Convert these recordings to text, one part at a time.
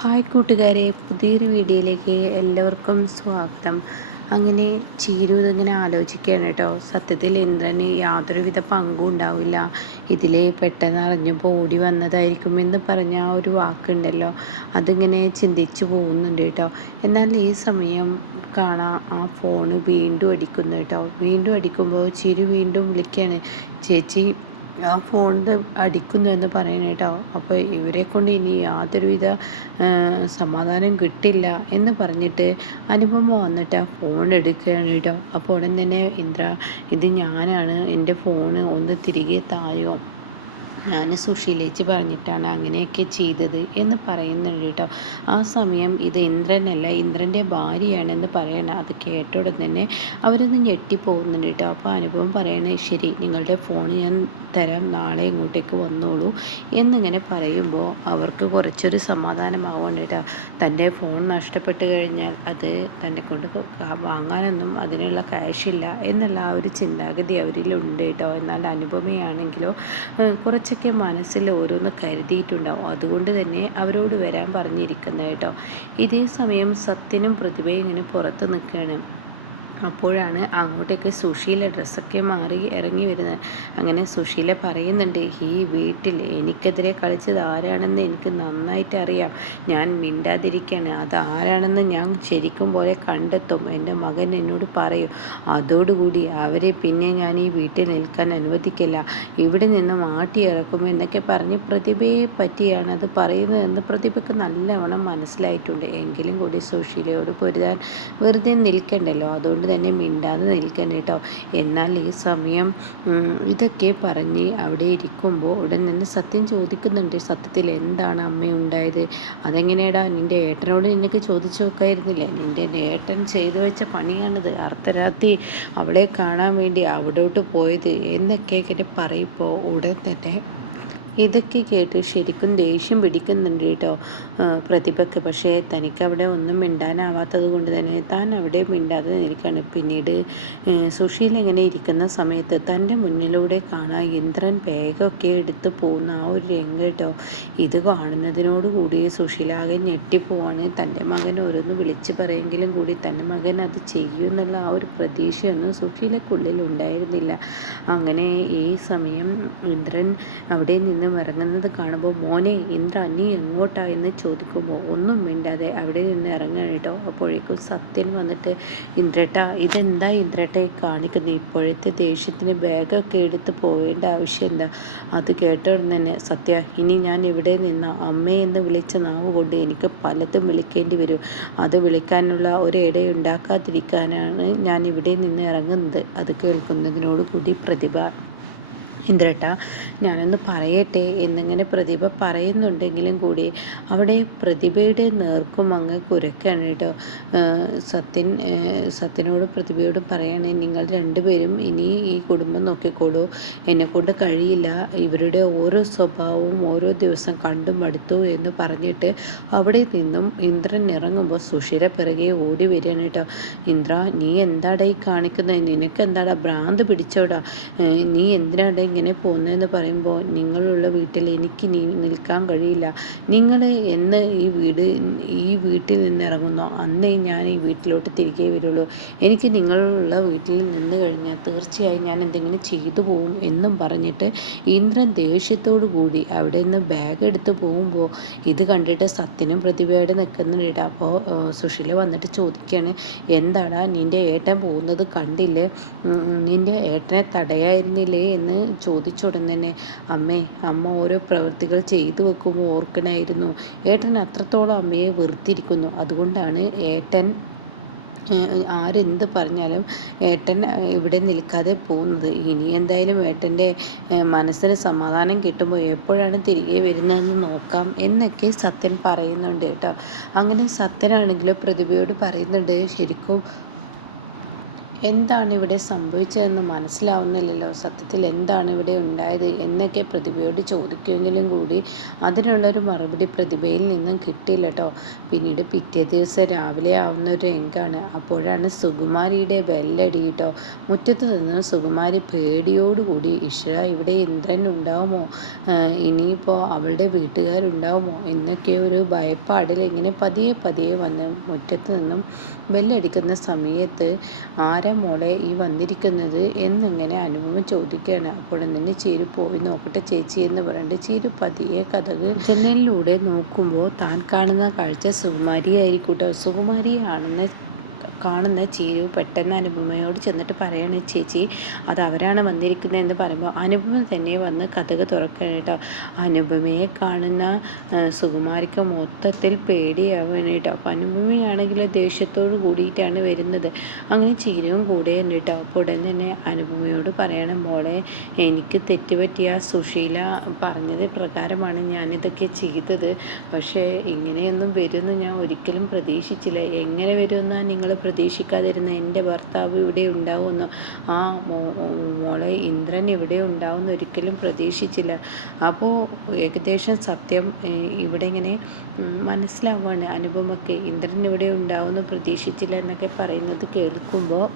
Hi കൂട്ടുകാരെ, പുതിയൊരു വീഡിയോയിലേക്ക് എല്ലാവർക്കും സ്വാഗതം. അങ്ങനെ ചീരു ഇതിങ്ങനെ ആലോചിക്കുകയാണ് കേട്ടോ. സത്യത്തിൽ ഇന്ദ്രന് യാതൊരുവിധ പങ്കും ഉണ്ടാവില്ല, ഇതിൽ പെട്ടെന്ന് അറിഞ്ഞപ്പോൾ ഓടി വന്നതായിരിക്കും എന്ന് പറഞ്ഞ ആ ഒരു വാക്കുണ്ടല്ലോ, അതിങ്ങനെ ചിന്തിച്ചു പോകുന്നുണ്ട് കേട്ടോ. എന്നാൽ ഈ സമയം കാണാം ആ ഫോണ് വീണ്ടും അടിക്കുന്നു കേട്ടോ. വീണ്ടും അടിക്കുമ്പോൾ ചിരു വീണ്ടും വിളിക്കുകയാണ്, ചേച്ചി ആ ഫോണിൽ അടിക്കുന്നു എന്ന് പറയണ കേട്ടോ. അപ്പോൾ ഇവരെ കൊണ്ട് ഇനി യാതൊരുവിധ സമാധാനം കിട്ടില്ല എന്ന് പറഞ്ഞിട്ട് അനുപമ വന്നിട്ട് ആ ഫോൺ എടുക്കുകയാണ് കേട്ടോ. അപ്പോൾ ഉടൻ തന്നെ ഇന്ദ്ര, ഇത് ഞാനാണ്, എൻ്റെ ഫോണ് ഒന്ന് തിരികെ തായോ, ഞാൻ സുഷീലേച്ചി പറഞ്ഞിട്ടാണ് അങ്ങനെയൊക്കെ ചെയ്തത് എന്ന് പറയുന്നുണ്ട് കേട്ടോ. ആ സമയം ഇത് ഇന്ദ്രനല്ല, ഇന്ദ്രൻ്റെ ഭാര്യയാണെന്ന് പറയണം. അത് കേട്ട ഉടൻ തന്നെ അവരൊന്ന് ഞെട്ടിപ്പോകുന്നുണ്ട് കേട്ടോ. അപ്പോൾ അനുഭവം പറയണേ, ശരി നിങ്ങളുടെ ഫോൺ ഞാൻ തരാം, നാളെ ഇങ്ങോട്ടേക്ക് വന്നോളൂ എന്നിങ്ങനെ പറയുമ്പോൾ അവർക്ക് കുറച്ചൊരു സമാധാനമാവുന്നുണ്ട് കേട്ടോ. തൻ്റെ ഫോൺ നഷ്ടപ്പെട്ട് കഴിഞ്ഞാൽ അത് തന്നെ കൊണ്ട് വാങ്ങാനൊന്നും അതിനുള്ള ക്യാഷില്ല എന്നുള്ള ആ ഒരു ചിന്താഗതി അവരിലുണ്ട് കേട്ടോ. എന്നാൽ അനുപമയാണെങ്കിലോ കുറച്ചൊക്കെ മനസ്സിൽ ഓരോന്ന് കരുതിയിട്ടുണ്ടാവും. അതുകൊണ്ട് തന്നെ അവരോട് വരാൻ പറഞ്ഞിരിക്കുന്നത് കേട്ടോ. ഇതേ സമയം സത്യനും പ്രതിഭയും ഇങ്ങനെ പുറത്ത് നിൽക്കുകയാണ്. അപ്പോഴാണ് അങ്ങോട്ടേക്ക് സുശീല ഡ്രസ്സൊക്കെ മാറി ഇറങ്ങി വരുന്നത്. അങ്ങനെ സുശീല പറയുന്നുണ്ട്, ഈ വീട്ടിൽ എനിക്കെതിരെ കളിച്ചത് ആരാണെന്ന് എനിക്ക് നന്നായിട്ട് അറിയാം, ഞാൻ മിണ്ടാതിരിക്കുകയാണ്. അതാരാണെന്ന് ഞാൻ ശരിക്കും പോലെ കണ്ടെത്തും, എൻ്റെ മകൻ എന്നോട് പറയും. അതോടുകൂടി അവരെ പിന്നെ ഞാൻ ഈ വീട്ടിൽ നിൽക്കാൻ അനുവദിക്കില്ല, ഇവിടെ നിന്ന് മാറ്റി ഇറക്കും എന്നൊക്കെ പറഞ്ഞ് പ്രതിഭയെ പറ്റിയാണ് അത് പറയുന്നതെന്ന് പ്രതിഭയ്ക്ക് നല്ലവണ്ണം മനസ്സിലായിട്ടുണ്ട്. എങ്കിലും കൂടി സുശീലയോട് പൊരുതാൻ വെറുതെ നിൽക്കണ്ടല്ലോ, അതുകൊണ്ട് തന്നെ മിണ്ടാതെ നിൽക്കണം കേട്ടോ. എന്നാൽ ഈ സമയം ഇതൊക്കെ പറഞ്ഞ് അവിടെ ഇരിക്കുമ്പോൾ ഉടൻ തന്നെ സത്യം ചോദിക്കുന്നുണ്ട്, സത്യത്തിൽ എന്താണ് അമ്മ ഉണ്ടായത്? അതെങ്ങനെയാടാ, നിൻ്റെ ഏട്ടനോട് നിനക്ക് ചോദിച്ചു നോക്കായിരുന്നില്ലേ? നിൻ്റെ ഏട്ടൻ ചെയ്തു വെച്ച പണിയാണിത്, അർദ്ധരാത്രി അവളെ കാണാൻ വേണ്ടി അവിടോട്ട് പോയത് എന്നൊക്കെ പറയുമ്പോൾ ഉടൻ തന്നെ ഇതൊക്കെ കേട്ട് ശരിക്കും ദേഷ്യം പിടിക്കുന്നുണ്ട് കേട്ടോ പ്രതിഭയ്ക്ക്. പക്ഷേ തനിക്കവിടെ ഒന്നും മിണ്ടാനാവാത്തത് കൊണ്ട് തന്നെ താൻ അവിടെ മിണ്ടാതെ നിൽക്കുകയാണ്. പിന്നീട് സുശീല ഇങ്ങനെ ഇരിക്കുന്ന സമയത്ത് തൻ്റെ മുന്നിലൂടെ കാണാൻ ഇന്ദ്രൻ ബാഗൊക്കെ എടുത്ത് പോകുന്ന ആ ഒരു രംഗം കേട്ടോ. ഇത് കാണുന്നതിനോടുകൂടി സുശീല ആകെ ഞെട്ടിപ്പോവാണ്. തൻ്റെ മകൻ ഓരോന്ന് വിളിച്ച് പറയുമെങ്കിലും കൂടി തൻ്റെ മകൻ അത് ചെയ്യുമെന്നുള്ള ആ ഒരു പ്രതീക്ഷയൊന്നും സുശീലക്കുള്ളിൽ ഉണ്ടായിരുന്നില്ല. അങ്ങനെ ഈ സമയം ഇന്ദ്രൻ അവിടെ നിന്ന് ഇറങ്ങുന്നത് കാണുമ്പോൾ, മോനെ ഇന്ദ്ര നീ എങ്ങോട്ടാ എന്ന് ചോദിക്കുമ്പോൾ ഒന്നും മിണ്ടാതെ അവിടെ നിന്ന് ഇറങ്ങുകയാണ് കേട്ടോ. അപ്പോഴേക്കും സത്യൻ വന്നിട്ട്, ഇന്ദ്രേട്ടാ ഇതെന്താ ഇന്ദ്രേട്ട കാണിക്കുന്നത്? ഇപ്പോഴത്തെ ദേഷ്യത്തിന് ബാഗൊക്കെ എടുത്ത് പോവേണ്ട ആവശ്യം എന്താ? അത് കേട്ടോടനെ തന്നെ, സത്യ ഇനി ഞാൻ ഇവിടെ നിന്ന് അമ്മയെന്ന് വിളിച്ച നാവ് കൊണ്ട് എനിക്ക് പലതും വിളിക്കേണ്ടി വരും. അത് വിളിക്കാനുള്ള ഒരു ഇടയുണ്ടാക്കാതിരിക്കാനാണ് ഞാൻ ഇവിടെ നിന്ന് ഇറങ്ങുന്നത്. അത് കേൾക്കുന്നതിനോട് കൂടി പ്രതിഭ, ഇന്ദ്രേട്ടാ ഞാനൊന്ന് പറയട്ടെ എന്നിങ്ങനെ പ്രതിഭ പറയുന്നുണ്ടെങ്കിലും കൂടി അവിടെ പ്രതിഭയുടെ നേർക്കും അങ്ങ് കുരക്കാണ് കേട്ടോ. സത്യനോട് പ്രതിഭയോട് പറയണേ, നിങ്ങൾ രണ്ടുപേരും ഇനി ഈ കുടുംബം നോക്കിക്കോളൂ, എന്നെക്കൊണ്ട് കഴിയില്ല, ഇവരുടെ ഓരോ സ്വഭാവവും ഓരോ ദിവസം കണ്ടും മടുത്തു എന്ന് പറഞ്ഞിട്ട് അവിടെ നിന്നും ഇന്ദ്രൻ ഇറങ്ങുമ്പോൾ സുഷിര പിറകെ ഓടി വരികയാണ് കേട്ടോ. ഇന്ദ്ര നീ എന്താടാ ഈ കാണിക്കുന്നത്? നിനക്ക് എന്താടാ ഭ്രാന്ത് പിടിച്ചോടാ? നീ എന്തിനാടാ ഇങ്ങനെ പോകുന്നതെന്ന് പറയുമ്പോൾ, നിങ്ങളുള്ള വീട്ടിൽ എനിക്ക് നിൽക്കാൻ കഴിയില്ല. നിങ്ങൾ എന്ന് ഈ വീട്ടിൽ നിന്ന് ഇറങ്ങുന്നോ അന്നേ ഞാൻ ഈ വീട്ടിലോട്ട് തിരികെ വരുള്ളൂ. എനിക്ക് നിങ്ങളുള്ള വീട്ടിൽ നിന്ന് കഴിഞ്ഞാൽ തീർച്ചയായും ഞാൻ എന്തെങ്കിലും ചെയ്തു പോകും എന്നും പറഞ്ഞിട്ട് ഇന്ദ്രൻ ദേഷ്യത്തോടു കൂടി അവിടെ നിന്ന് ബാഗ് എടുത്ത് പോകുമ്പോൾ ഇത് കണ്ടിട്ട് സത്യനും പ്രതിഭയോടെ നിൽക്കുന്നുണ്ട്. അപ്പോൾ സുശീല വന്നിട്ട് ചോദിക്കുകയാണ്, എന്താടാ നിൻ്റെ ഏട്ടൻ പോകുന്നത് കണ്ടില്ലേ? നിൻ്റെ ഏട്ടനെ തടയായിരുന്നില്ലേ എന്ന് ചോദിച്ചുടൻ തന്നെ, അമ്മ ഓരോ പ്രവൃത്തികൾ ചെയ്തു വെക്കുമ്പോൾ ഓർക്കണമായിരുന്നു, ഏട്ടൻ അത്രത്തോളം അമ്മയെ വെറുത്തിരിക്കുന്നു. അതുകൊണ്ടാണ് ഏട്ടൻ ആരെന്ത് പറഞ്ഞാലും ഏട്ടൻ ഇവിടെ നിൽക്കാതെ പോകുന്നത്. ഇനി എന്തായാലും ഏട്ടൻ്റെ മനസ്സിന് സമാധാനം കിട്ടുമ്പോൾ എപ്പോഴാണ് തിരികെ വരുന്നതെന്ന് നോക്കാം എന്നൊക്കെ സത്യൻ പറയുന്നുണ്ട് കേട്ടോ. അങ്ങനെ സത്യനാണെങ്കിലും പ്രതിഭയോട് പറയുന്നുണ്ട്, ശരിക്കും എന്താണ് ഇവിടെ സംഭവിച്ചതെന്ന് മനസ്സിലാവുന്നില്ലല്ലോ, സത്യത്തിൽ എന്താണ് ഇവിടെ ഉണ്ടായത് എന്നൊക്കെ പ്രതിഭയോട് ചോദിക്കുമെങ്കിലും കൂടി അതിനുള്ളൊരു മറുപടി പ്രതിഭയിൽ നിന്നും കിട്ടിയില്ല കേട്ടോ. പിന്നീട് പിറ്റേ ദിവസം രാവിലെ ആവുന്ന ഒരു രംഗാണ്. അപ്പോഴാണ് സുകുമാരിയുടെ ബെല്ലടി കേട്ടോ. മുറ്റത്ത് നിന്ന് സുകുമാരി പേടിയോടുകൂടി, ഈശ്വര ഇവിടെ ഇന്ദ്രൻ ഉണ്ടാവുമോ, ഇനിയിപ്പോൾ അവളുടെ വീട്ടുകാരുണ്ടാവുമോ എന്നൊക്കെ ഒരു ഭയപ്പാടിൽ ഇങ്ങനെ പതിയെ പതിയെ വന്ന് മുറ്റത്ത് നിന്നും ബെല്ലടിക്കുന്ന സമയത്ത് ആരാ മോളെ ഈ വന്നിരിക്കുന്നത് എന്നിങ്ങനെ അനുപമ ചോദിക്കുകയാണ്. അപ്പോൾ തന്നെ ചീരു പോയി നോക്കട്ടെ ചേച്ചി എന്ന് പറഞ്ഞിട്ട് ചീരു പതിയെ കഥക് ജനലിലൂടെ നോക്കുമ്പോൾ താൻ കാണുന്ന കാഴ്ച സുകുമാരിയായിരിക്കൂട്ടോ. സുകുമാരിയാണെന്ന് കാണുന്ന ചീരു പെട്ടെന്ന് അനുപമയോട് ചെന്നിട്ട് പറയാണ്, ചേച്ചി അത് അവരാണ് വന്നിരിക്കുന്നത് എന്ന് പറയുമ്പോൾ അനുപമ തന്നെ വന്ന് കഥക് തുറക്കണം കേട്ടോ. അനുപമയെ കാണുന്ന സുകുമാരിക്ക് മൊത്തത്തിൽ പേടിയാവാണ് കേട്ടോ. അപ്പം അനുപമയാണെങ്കിൽ ദേഷ്യത്തോട് കൂടിയിട്ടാണ് വരുന്നത്. അങ്ങനെ ചീരുവും കൂടെ ഉണ്ട് കേട്ടോ. അപ്പോൾ ഉടൻ തന്നെ അനുപമയോട് പറയണം, മോളെ എനിക്ക് തെറ്റുപറ്റിയ സുശീല പറഞ്ഞത് പ്രകാരമാണ് ഞാനിതൊക്കെ ചെയ്തത്. പക്ഷേ ഇങ്ങനെയൊന്നും വരുമെന്ന് ഞാൻ ഒരിക്കലും പ്രതീക്ഷിച്ചില്ല. എങ്ങനെ വരുമെന്നാണ് നിങ്ങൾ പ്രതീക്ഷിക്കാതിരുന്ന എൻ്റെ ഭർത്താവ് ഇവിടെ ഉണ്ടാവുമെന്നോ, ആ മോളെ ഇന്ദ്രൻ ഇവിടെ ഉണ്ടാവുമെന്ന് ഒരിക്കലും പ്രതീക്ഷിച്ചില്ല. അപ്പോൾ ഏകദേശം സത്യം ഇവിടെ ഇങ്ങനെ മനസ്സിലാവുകയാണ് അനുപമയ്ക്ക്. ഇന്ദ്രൻ ഇവിടെ ഉണ്ടാവുമെന്ന് പ്രതീക്ഷിച്ചില്ല എന്നൊക്കെ പറയുന്നത് കേൾക്കുമ്പോൾ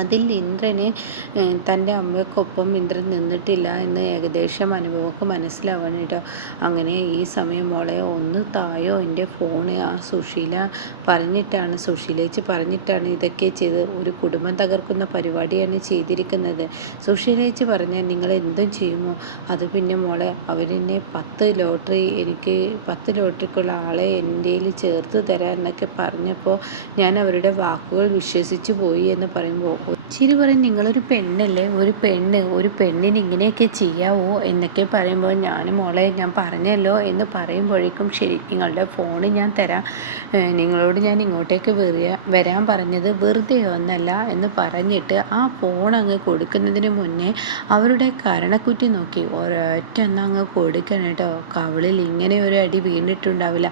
അതിൽ ഇന്ദ്രന് തൻ്റെ അമ്മയ്ക്കൊപ്പം ഇന്ദ്രൻ നിന്നിട്ടില്ല എന്ന് ഏകദേശം അനുഭവമൊക്കെ മനസ്സിലാവണം കേട്ടോ. അങ്ങനെ ഈ സമയം മോളെ ഒന്ന് തായോ, എൻ്റെ ഫോണ് ആ സുശീല പറഞ്ഞിട്ടാണ്, സുശീലേച്ചി പറഞ്ഞിട്ടാണ് ഇതൊക്കെ ചെയ്ത് ഒരു കുടുംബം തകർക്കുന്ന പരിപാടിയാണ് ചെയ്തിരിക്കുന്നത്. സുശീലേച്ചി പറഞ്ഞാൽ നിങ്ങൾ എന്തും ചെയ്യുമോ, അത് പിന്നെ മോളെ അവരെന്നെ 10 ലോട്ടറി എനിക്ക് 10 ലോട്ടറിക്കുള്ള ആളെ എൻ്റെ ചേർത്ത് തരാം എന്നൊക്കെ പറഞ്ഞപ്പോൾ ഞാൻ അവരുടെ വാക്കുകൾ വിശ്വസിച്ചു പോയി എന്ന് പറയുമ്പോൾ ചിരി പറയും, നിങ്ങളൊരു പെണ്ണല്ലേ, ഒരു പെണ്ണിന് ഇങ്ങനെയൊക്കെ ചെയ്യാവോ എന്നൊക്കെ പറയുമ്പോൾ മോളെ ഞാൻ പറഞ്ഞല്ലോ എന്ന് പറയുമ്പോഴേക്കും ശരി നിങ്ങളുടെ ഫോണ് ഞാൻ തരാം, നിങ്ങളോട് ഞാൻ ഇങ്ങോട്ടേക്ക് വരാൻ പറഞ്ഞത് വെറുതെ ഒന്നല്ല എന്ന് പറഞ്ഞിട്ട് ആ ഫോൺ അങ്ങ് കൊടുക്കുന്നതിന് മുന്നേ അവരുടെ കരണക്കുറ്റി നോക്കി ഒരൊറ്റ അങ്ങ് കൊടുക്കണം കേട്ടോ. കവിളിൽ ഇങ്ങനെ ഒരു അടി വീണിട്ടുണ്ടാവില്ല.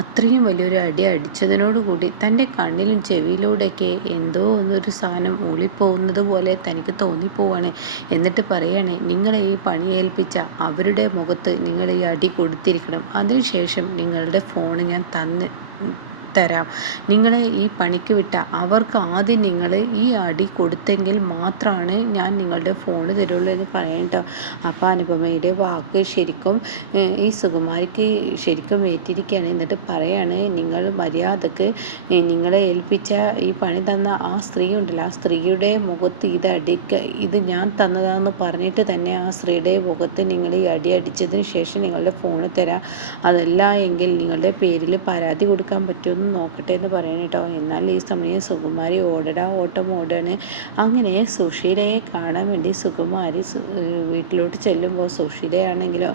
അത്രയും വലിയൊരു അടി അടിച്ചതിനോടുകൂടി തൻ്റെ കണ്ണിലും ചെവിയിലൂടെയൊക്കെ എന്തോ ഒന്നൊരു സാധനം പോകുന്നത് പോലെ തനിക്ക് തോന്നിപ്പോവാണ്. എന്നിട്ട് പറയാണ്, നിങ്ങളെ ഈ പണി ഏൽപ്പിച്ച അവരുടെ മുഖത്ത് നിങ്ങൾ ഈ അടി കൊടുത്തിരിക്കണം. അതിനുശേഷം നിങ്ങളുടെ ഫോണ് ഞാൻ തരാം. നിങ്ങളെ ഈ പണിക്ക് വിട്ട അവർക്ക് ആദ്യം നിങ്ങൾ ഈ അടി കൊടുത്തെങ്കിൽ മാത്രമാണ് ഞാൻ നിങ്ങളുടെ ഫോണ് തരുള്ളൂ എന്ന് പറയണം കേട്ടോ. അപ്പോൾ അനുപമയുടെ വാക്ക് ശരിക്കും ഈ സുകുമാരിക്ക് ശരിക്കും ഏറ്റിരിക്കുകയാണ്. എന്നിട്ട് പറയാണ്, നിങ്ങൾ മര്യാദക്ക് നിങ്ങളെ ഏൽപ്പിച്ച ഈ പണി തന്ന ആ സ്ത്രീ ഉണ്ടല്ലോ, ആ സ്ത്രീയുടെ മുഖത്ത് ഇത് ഞാൻ തന്നതാണെന്ന് പറഞ്ഞിട്ട് തന്നെ ആ സ്ത്രീയുടെ മുഖത്ത് നിങ്ങൾ ഈ അടി അടിച്ചതിന് ശേഷം നിങ്ങളുടെ ഫോണ് തരാം. അതല്ല എങ്കിൽ നിങ്ങളുടെ പേരിൽ പരാതി കൊടുക്കാൻ പറ്റുമെന്ന് നോക്കട്ടെ എന്ന് പറയണം കേട്ടോ. എന്നാൽ ഈ സമയം സുകുമാരി ഓട്ടം ഓടാണ്. അങ്ങനെ സുശീലയെ കാണാൻ വേണ്ടി സുകുമാരി വീട്ടിലോട്ട് ചെല്ലുമ്പോൾ സുശീലയാണെങ്കിലോ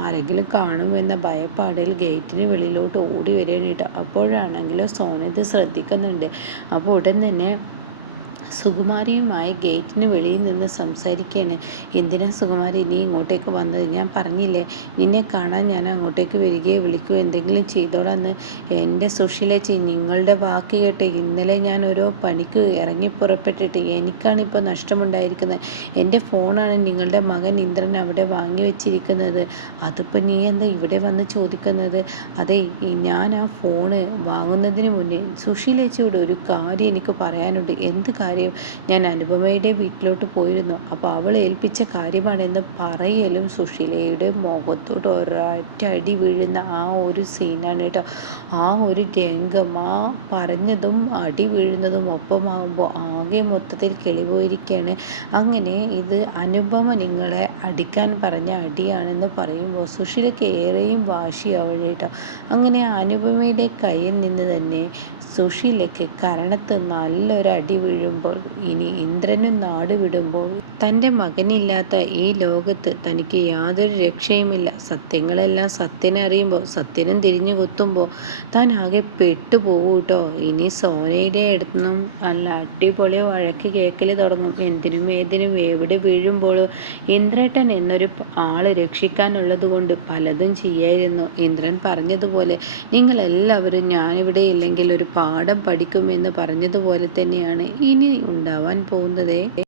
ആരെങ്കിലും കാണുമെന്ന ഭയപ്പാടിൽ ഗേറ്റിന് വെളിയിലോട്ട് ഓടി വരികയാണ് കേട്ടോ. അപ്പോഴാണെങ്കിലോ സോന ഇത് ശ്രദ്ധിക്കുന്നുണ്ട്. അപ്പോൾ ഉടൻ തന്നെ സുകുമാരിയുമായി ഗേറ്റിന് വെളിയിൽ നിന്ന് സംസാരിക്കുകയാണ്. എന്തിനാ സുകുമാരി നീ ഇങ്ങോട്ടേക്ക് വന്നത്? ഞാൻ പറഞ്ഞില്ലേ നിന്നെ കാണാൻ ഞാൻ അങ്ങോട്ടേക്ക് വരികയോ വിളിക്കുകയോ എന്തെങ്കിലും ചെയ്തോളാന്ന്. എൻ്റെ സുശീലേച്ചി നിങ്ങളുടെ വാക്ക് കേട്ട് ഇന്നലെ ഞാൻ ഓരോ പണിക്ക് ഇറങ്ങി പുറപ്പെട്ടിട്ട് എനിക്കാണിപ്പോൾ നഷ്ടമുണ്ടായിരിക്കുന്നത്. എൻ്റെ ഫോണാണ് നിങ്ങളുടെ മകൻ ഇന്ദ്രൻ അവിടെ വാങ്ങി വെച്ചിരിക്കുന്നത്. അതിപ്പോൾ നീ എന്താ ഇവിടെ വന്ന് ചോദിക്കുന്നത്? അതെ, ഞാൻ ആ ഫോണ് വാങ്ങുന്നതിന് മുന്നേ സുശീലേച്ചിയോട് ഒരു കാര്യം എനിക്ക് പറയാനുണ്ട്. എന്ത് കാര്യം? ഞാൻ അനുപമയുടെ വീട്ടിലോട്ട് പോയിരുന്നു. അപ്പോൾ അവൾ ഏൽപ്പിച്ച കാര്യമാണെന്ന് പറയലും സുശീലയുടെ മുഖത്തോട്ട് ഒരൊറ്റ അടി വീഴുന്ന ആ ഒരു സീനാണ് കേട്ടോ. ആ ഒരു രംഗം, ആ പറഞ്ഞതും അടി വീഴുന്നതും ഒപ്പമാകുമ്പോൾ ആകെ മൊത്തത്തിൽ കിളിപോയിരിക്കുകയാണ്. അങ്ങനെ ഇത് അനുപമ നിങ്ങളെ അടിക്കാൻ പറഞ്ഞ അടിയാണെന്ന് പറയുമ്പോൾ സുശീലയ്ക്ക് ഏറെയും വാശിയാവണം കേട്ടോ. അങ്ങനെ അനുപമയുടെ കയ്യിൽ നിന്ന് തന്നെ സുശീലയ്ക്ക് കരണത്ത് നല്ലൊരു അടി വീഴുമ്പോൾ ഇനി ഇന്ദ്രനും നാട് വിടുമ്പോൾ തൻ്റെ മകനില്ലാത്ത ഈ ലോകത്ത് തനിക്ക് യാതൊരു രക്ഷയുമില്ല. സത്യങ്ങളെല്ലാം സത്യനെ അറിയുമ്പോൾ സത്യനും തിരിഞ്ഞു കുത്തുമ്പോൾ താൻ ആകെ പെട്ടുപോകും കേട്ടോ. ഇനി സോനയുടെ അടുത്തുനിന്നും നല്ല അടിപൊളി വഴക്ക് കേൾക്കൽ തുടങ്ങും. എന്തിനും ഏതിനും എവിടെ വീഴുമ്പോഴും ഇന്ദ്രേട്ടൻ എന്നൊരു ആള് രക്ഷിക്കാനുള്ളത് കൊണ്ട് പലതും ചെയ്യായിരുന്നു. ഇന്ദ്രൻ പറഞ്ഞതുപോലെ നിങ്ങളെല്ലാവരും ഞാനിവിടെ ഇല്ലെങ്കിൽ ഒരു പാഠം പഠിക്കുമെന്ന് പറഞ്ഞതുപോലെ തന്നെയാണ് ഇനി ഉണ്ടാവാൻ പോകുന്നത്